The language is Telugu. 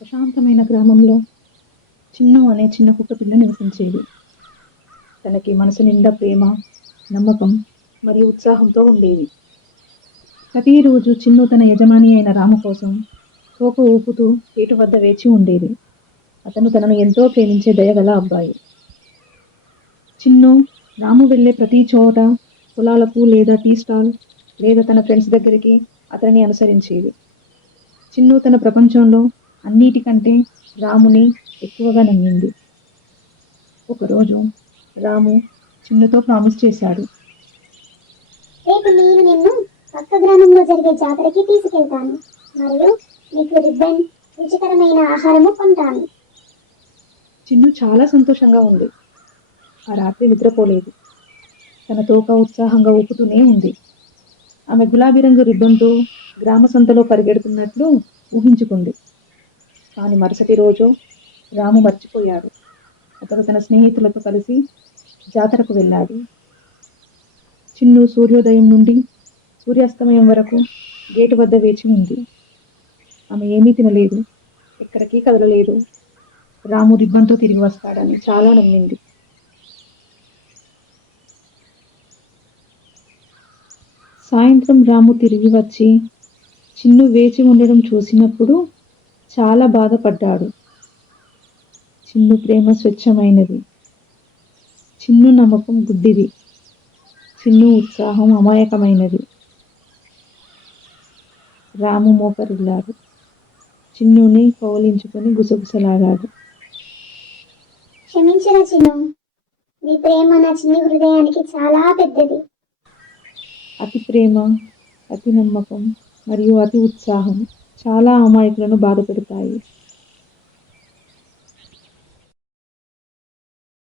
ప్రశాంతమైన గ్రామంలో చిన్ను అనే చిన్న కుక్కపిల్ల నివసించేది. తనకి మనసు నిండా ప్రేమ నమ్మకం మరియు ఉత్సాహంతో ఉండేది ప్రతిరోజు చిన్ను తన యజమాని అయిన రాము కోసం తోక ఊపుతూ గేటు వద్ద వేచి ఉండేది. అతను తనను ఎంతో ప్రేమించే దయగల అబ్బాయి. చిన్ను రాము వెళ్ళే ప్రతి చోట పొలాలకు లేదా టీ స్టాల్ లేదా తన ఫ్రెండ్స్ దగ్గరికి అతనిని అనుసరించేది. చిన్ను తన ప్రపంచంలో అన్నిటికంటే రాముని ఎక్కువగా నమ్మింది. ఒకరోజు రాము చిన్నుతో ప్రామిస్ చేశాడు. రేపు నేను నిన్ను పక్క గ్రామంలో జరిగే జాతరకి తీసుకెళ్తాను. మరియు నీకు రిబ్బన్ రుచికరమైన ఆహారము కొంటాను. చిన్ను చాలా సంతోషంగా ఉంది. ఆ రాత్రి నిద్రపోలేదు. తన తోక ఉత్సాహంగా ఊపుతూనే ఉంది. ఆమె గులాబీ రంగు రిబ్బన్తో గ్రామ సంతలో పరిగెడుతున్నట్లు ఊహించుకుంది. కానీ మరుసటి రోజు రాము మర్చిపోయాడు. అతను తన స్నేహితులతో కలిసి జాతరకు వెళ్ళాడు. చిన్ను సూర్యోదయం నుండి సూర్యాస్తమయం వరకు గేటు వద్ద వేచి ఉంది. ఆమె ఏమీ తినలేదు ఎక్కడికి కదలలేదు. రాము రిబ్బన్తో తిరిగి వస్తాడని చాలా నమ్మింది. సాయంత్రం రాము తిరిగి వచ్చి చిన్ను వేచి ఉండడం చూసినప్పుడు చాలా బాధపడ్డాడు. చిన్ను ప్రేమ స్వచ్ఛమైనది. చిన్ను నమ్మకం గుడ్డిది. చిన్ను ఉత్సాహం అమాయకమైనది. రాము మోకరిల్లాడు. చిన్నుని కౌలించుకొని గుసగుసలాడాడు. క్షమించిన చిన్ను. నీ ప్రేమ నా చిన్ని హృదయానికి చాలా పెద్దది. అతి ప్రేమ అతి నమ్మకం మరియు అతి ఉత్సాహం. చాలా అమాయకులను బాధ పెడతాయి.